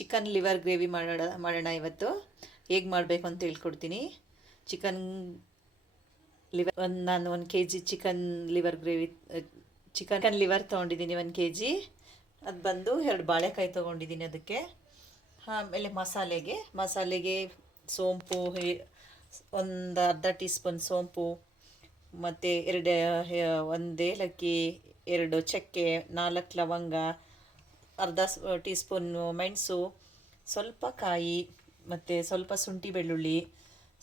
Chicken liver gravy ಮಾಡೋಣ ಇವತ್ತು. ಹೇಗೆ ಮಾಡಬೇಕು ಅಂತ ಹೇಳ್ಕೊಡ್ತೀನಿ. ಚಿಕನ್ ಲಿವರ್ ನಾನು 1 kg chicken liver gravy chicken liver ತೊಗೊಂಡಿದ್ದೀನಿ 1 kg. ಅದು ಬಂದು 2 ಬಾಳೆಕಾಯಿ ತೊಗೊಂಡಿದ್ದೀನಿ ಅದಕ್ಕೆ. ಆಮೇಲೆ ಮಸಾಲೆಗೆ ಸೋಂಪು, ಒಂದು ಅರ್ಧ ಟೀ ಸ್ಪೂನ್ ಸೋಂಪು, ಮತ್ತು 1 ಏಲಕ್ಕಿ, 2 ಚಕ್ಕೆ, 4 ಲವಂಗ, ಅರ್ಧ ಟೀ ಸ್ಪೂನು ಮೆಣಸು, ಸ್ವಲ್ಪ ಕಾಯಿ, ಮತ್ತು ಸ್ವಲ್ಪ ಶುಂಠಿ ಬೆಳ್ಳುಳ್ಳಿ,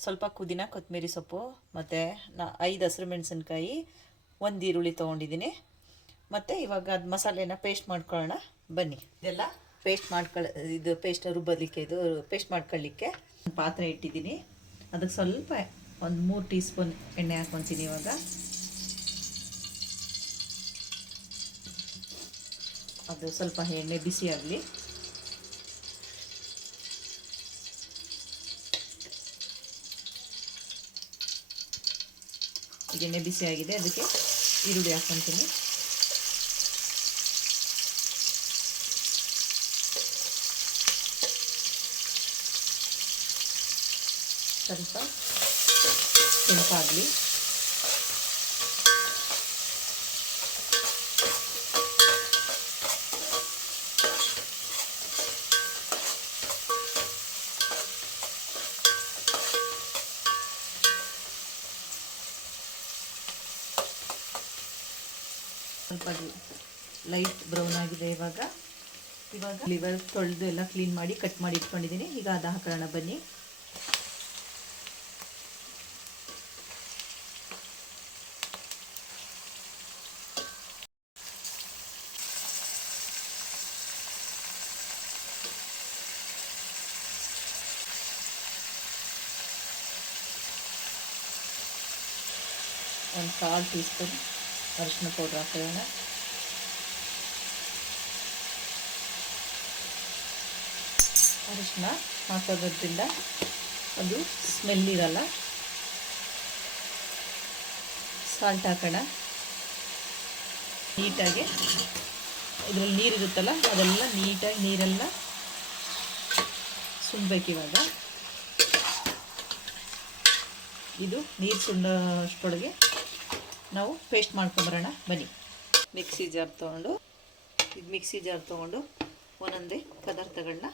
ಸ್ವಲ್ಪ ಪುದೀನ ಕೊತ್ತಂಬರಿ ಸೊಪ್ಪು, ಮತ್ತು 5 ಹಸಿರು ಮೆಣಸಿನ್ಕಾಯಿ, 1 ಈರುಳ್ಳಿ ತೊಗೊಂಡಿದ್ದೀನಿ. ಮತ್ತು ಇವಾಗ ಅದು ಮಸಾಲೆನ ಪೇಸ್ಟ್ ಮಾಡ್ಕೊಳ್ಳೋಣ ಬನ್ನಿ. ಇದೆಲ್ಲ ಪೇಸ್ಟ್ ರುಬ್ಬಲಿಕ್ಕೆ, ಇದು ಪೇಸ್ಟ್ ಮಾಡ್ಕೊಳ್ಳಿಕ್ಕೆ ಪಾತ್ರೆ ಇಟ್ಟಿದ್ದೀನಿ. ಅದಕ್ಕೆ ಸ್ವಲ್ಪ ಒಂದು 3 ಟೀ ಸ್ಪೂನ್ ಎಣ್ಣೆ ಹಾಕ್ಕೊತೀನಿ. ಇವಾಗ ಅದು ಸ್ವಲ್ಪ ಎಣ್ಣೆ ಬಿಸಿ ಆಗಲಿ. ಈಗ ಎಣ್ಣೆ ಬಿಸಿ ಆಗಿದೆ, ಅದಕ್ಕೆ ಈರುಳ್ಳಿ ಹಾಕ್ಕೊತೀನಿ. ಸ್ವಲ್ಪ ಕೆಂಪಾಗಲಿ. ಸ್ವಲ್ಪ ಲೈಟ್ ಬ್ರೌನ್ ಆಗಿದೆ. ಇವಾಗ ಲಿವರ್ ತೊಳೆದು ಎಲ್ಲ ಕ್ಲೀನ್ ಮಾಡಿ ಕಟ್ ಮಾಡಿ ಇಟ್ಕೊಂಡಿದ್ದೀನಿ. ಈಗ ಅದು ಹಾಕೋಣ ಬನ್ನಿ. ಒಂದು 1/4 ಟೀ ಸ್ಪೂನ್ ಅರಿಶಿನ ಪೌಡ್ರ್ ಹಾಕೋಣ. ಅರಿಶಿನ ಹಾಕೋದ್ರಿಂದ ಅದು ಸ್ಮೆಲ್ ಇರಲ್ಲ. ಸಾಲ್ಟ್ ಹಾಕೋಣ. ನೀಟಾಗಿ ಇದರಲ್ಲಿ ನೀರಿರುತ್ತಲ್ಲ ಅದೆಲ್ಲ ನೀಟಾಗಿ ನೀರೆಲ್ಲ ಸುಂಡಬೇಕಿವಾಗ. ಇದು ನೀರು ಸುಂಡೋಷ್ಟೊಳಗೆ ನಾವು ಪೇಸ್ಟ್ ಮಾಡ್ಕೊಂಬರೋಣ ಬನ್ನಿ. ಮಿಕ್ಸಿ ಜಾರ್ ತೊಗೊಂಡು ಒಂದೊಂದೇ ಪದಾರ್ಥಗಳನ್ನ,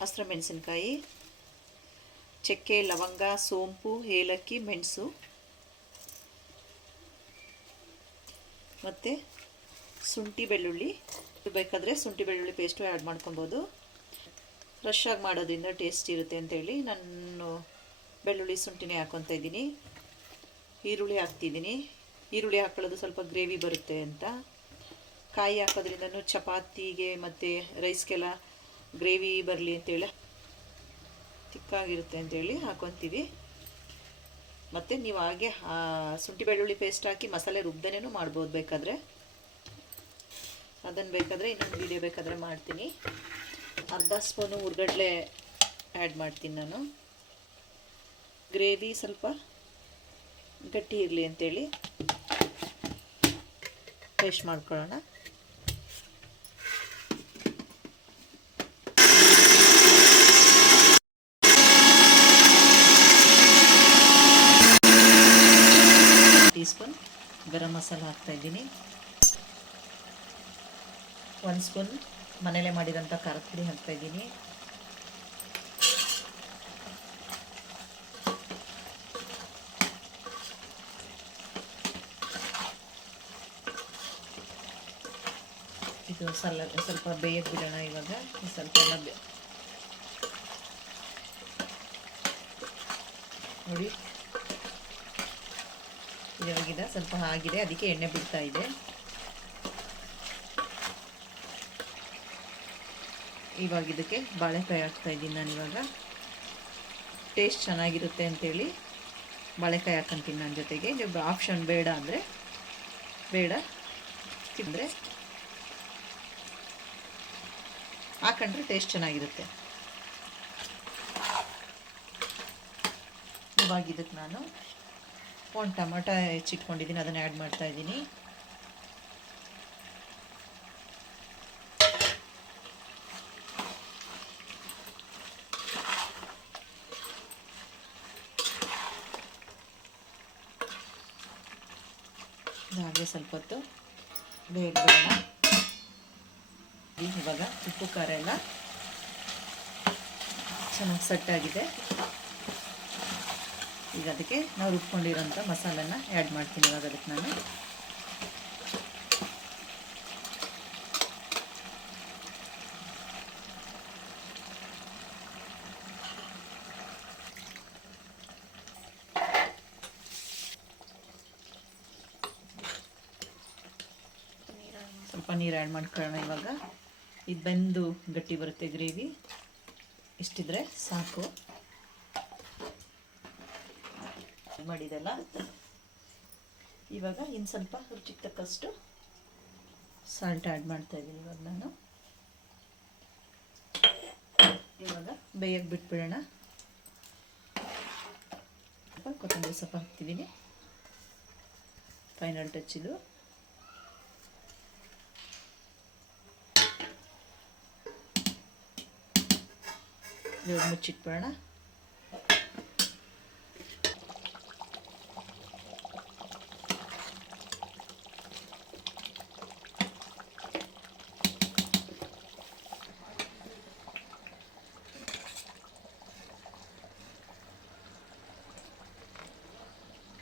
ಹಸಿರು ಮೆಣಸಿನ್ಕಾಯಿ, ಚಕ್ಕೆ, ಲವಂಗ, ಸೋಂಪು, ಏಲಕ್ಕಿ, ಮೆಣಸು, ಮತ್ತು ಶುಂಠಿ ಬೆಳ್ಳುಳ್ಳಿ. ಬೇಕಾದರೆ ಶುಂಠಿ ಬೆಳ್ಳುಳ್ಳಿ ಪೇಸ್ಟು ಆ್ಯಡ್ ಮಾಡ್ಕೊಬೋದು. ಫ್ರೆಶ್ ಆಗಿ ಮಾಡೋದ್ರಿಂದ ಟೇಸ್ಟ್ ಇರುತ್ತೆ ಅಂತೇಳಿ ನಾನು ಬೆಳ್ಳುಳ್ಳಿ ಶುಂಠಿನೇ ಹಾಕ್ಕೊತಾ ಇದ್ದೀನಿ. ಈರುಳ್ಳಿ ಹಾಕ್ತಿದ್ದೀನಿ. ಈರುಳ್ಳಿ ಹಾಕೊಳ್ಳೋದು ಸ್ವಲ್ಪ ಗ್ರೇವಿ ಬರುತ್ತೆ ಅಂತ. ಕಾಯಿ ಹಾಕೋದ್ರಿಂದನೂ ಚಪಾತಿಗೆ ಮತ್ತು ರೈಸ್ಗೆಲ್ಲ ಗ್ರೇವಿ ಬರಲಿ ಅಂತೇಳಿ, ತಿಕ್ಕಾಗಿರುತ್ತೆ ಅಂತೇಳಿ ಹಾಕ್ಕೊತೀವಿ. ಮತ್ತು ನೀವು ಹಾಗೆ ಶುಂಠಿ ಬೆಳ್ಳುಳ್ಳಿ ಪೇಸ್ಟ್ ಹಾಕಿ ಮಸಾಲೆ ರುಬ್ದೇನೂ ಮಾಡ್ಬೋದು ಬೇಕಾದರೆ. ಅದನ್ನು ಬೇಕಾದರೆ ಇನ್ನೊಂದು ವೀಡಿಯೋ ಬೇಕಾದರೆ ಮಾಡ್ತೀನಿ. ಅರ್ಧ ಸ್ಪೂನು ಹುರ್ಗಡ್ಲೆ ಆ್ಯಡ್ ಮಾಡ್ತೀನಿ ನಾನು. ಗ್ರೇವಿ ಸ್ವಲ್ಪ ಗಟ್ಟಿ ಇರಲಿ ಅಂತೇಳಿ ಪೇಸ್ಟ್ ಮಾಡ್ಕೊಳ್ಳೋಣ. ಟೀ ಸ್ಪೂನ್ ಗರಂ ಮಸಾಲ ಹಾಕ್ತಾಯಿದ್ದೀನಿ. 1 ಸ್ಪೂನ್ ಮನೇಲೆ ಮಾಡಿರೋಂಥ ಖಾರದ ಪುಡಿ ಹಾಕ್ತಾಯಿದ್ದೀನಿ. ಇದು ಸ್ವಲ್ಪ ಬೇಯಕ್ಕೆ ಬಿಡೋಣ. ಇವಾಗ ಸ್ವಲ್ಪ ಎಲ್ಲ ನೋಡಿ, ಇವಾಗಿದೆ ಸ್ವಲ್ಪ ಆಗಿದೆ, ಅದಕ್ಕೆ ಎಣ್ಣೆ ಬಿಡ್ತಾ ಇದೆ. ಇವಾಗ ಇದಕ್ಕೆ ಬಾಳೆಕಾಯಿ ಹಾಕ್ತಾಯಿದ್ದೀನಿ ನಾನು. ಇವಾಗ ಟೇಸ್ಟ್ ಚೆನ್ನಾಗಿರುತ್ತೆ ಅಂಥೇಳಿ ಬಾಳೆಕಾಯಿ ಹಾಕ್ಕೊಂತೀನಿ ನನ್ನ ಜೊತೆಗೆ. ನೀವು ಆಪ್ಷನ್ ಬೇಡ ಅಂದರೆ ಬೇಡ, ತಿಂದರೆ ಹಾಕೊಂಡ್ರೆ ಟೇಸ್ಟ್ ಚೆನ್ನಾಗಿರುತ್ತೆ. ಇವಾಗ ಇದಕ್ಕೆ ನಾನು 1 ಟೊಮೊಟೊ ಹೆಚ್ಚಿಟ್ಕೊಂಡಿದ್ದೀನಿ, ಅದನ್ನು ಆ್ಯಡ್ ಮಾಡ್ತಾಯಿದ್ದೀನಿ. ಹಾಗೆ ಸ್ವಲ್ಪ ಹೊತ್ತು ಬೇಯಿಬಿಡೋಣ. ಇವಾಗ ಉಪ್ಪು ಖಾರ ಎಲ್ಲ ಚೆನ್ನಾಗಿ ಸೆಟ್ಟಾಗಿದೆ. ಈಗ ಅದಕ್ಕೆ ನಾವು ರುಬ್ಕೊಂಡಿರೋಂಥ ಮಸಾಲನ್ನ ಆ್ಯಡ್ ಮಾಡ್ತೀನಿ. ಇವಾಗ ಅದಕ್ಕೆ ನಾನು ಸ್ವಲ್ಪ ನೀರು ಆ್ಯಡ್ ಮಾಡ್ಕೊಳ್ಳೋಣ. ಇವಾಗ ಇದು ಬೆಂದು ಗಟ್ಟಿ ಬರುತ್ತೆ ಗ್ರೇವಿ, ಇಷ್ಟಿದ್ರೆ ಸಾಕು. ಮಾಡಿದೆಲ್ಲ ಇವಾಗ ಇನ್ನು ಸ್ವಲ್ಪ ರುಚಿಗೆ ತಕ್ಕಷ್ಟು ಸಾಲ್ಟ್ ಆ್ಯಡ್ ಮಾಡ್ತಾಯಿದ್ದೀನಿ. ಇವಾಗ ನಾನು ಇವಾಗ ಬೇಯಕ್ಕೆ ಬಿಟ್ಬಿಡೋಣ. ಕೊತ್ತಂಬರಿ ಸೊಪ್ಪು ಹಾಕ್ತಿದ್ದೀನಿ, ಫೈನಲ್ ಟಚ್ ಇದು. ಇವಾಗ ಮುಚ್ಚಿಟ್ಬಿಡೋಣ.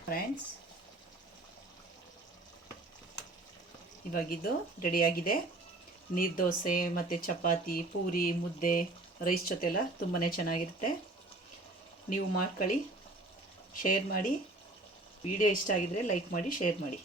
ಫ್ರೆಂಡ್ಸ್, ಇವಾಗಿದು ರೆಡಿಯಾಗಿದೆ. ನೀರು ದೋಸೆ ಮತ್ತು ಚಪಾತಿ, ಪೂರಿ, ಮುದ್ದೆ, ರೈಸ್ ಜೊತೆಲ್ಲ ತುಂಬಾ ಚೆನ್ನಾಗಿರುತ್ತೆ. ನೀವು ಮಾಡ್ಕೊಳ್ಳಿ, ಶೇರ್ ಮಾಡಿ. ವಿಡಿಯೋ ಇಷ್ಟ ಆಗಿದರೆ ಲೈಕ್ ಮಾಡಿ, ಶೇರ್ ಮಾಡಿ.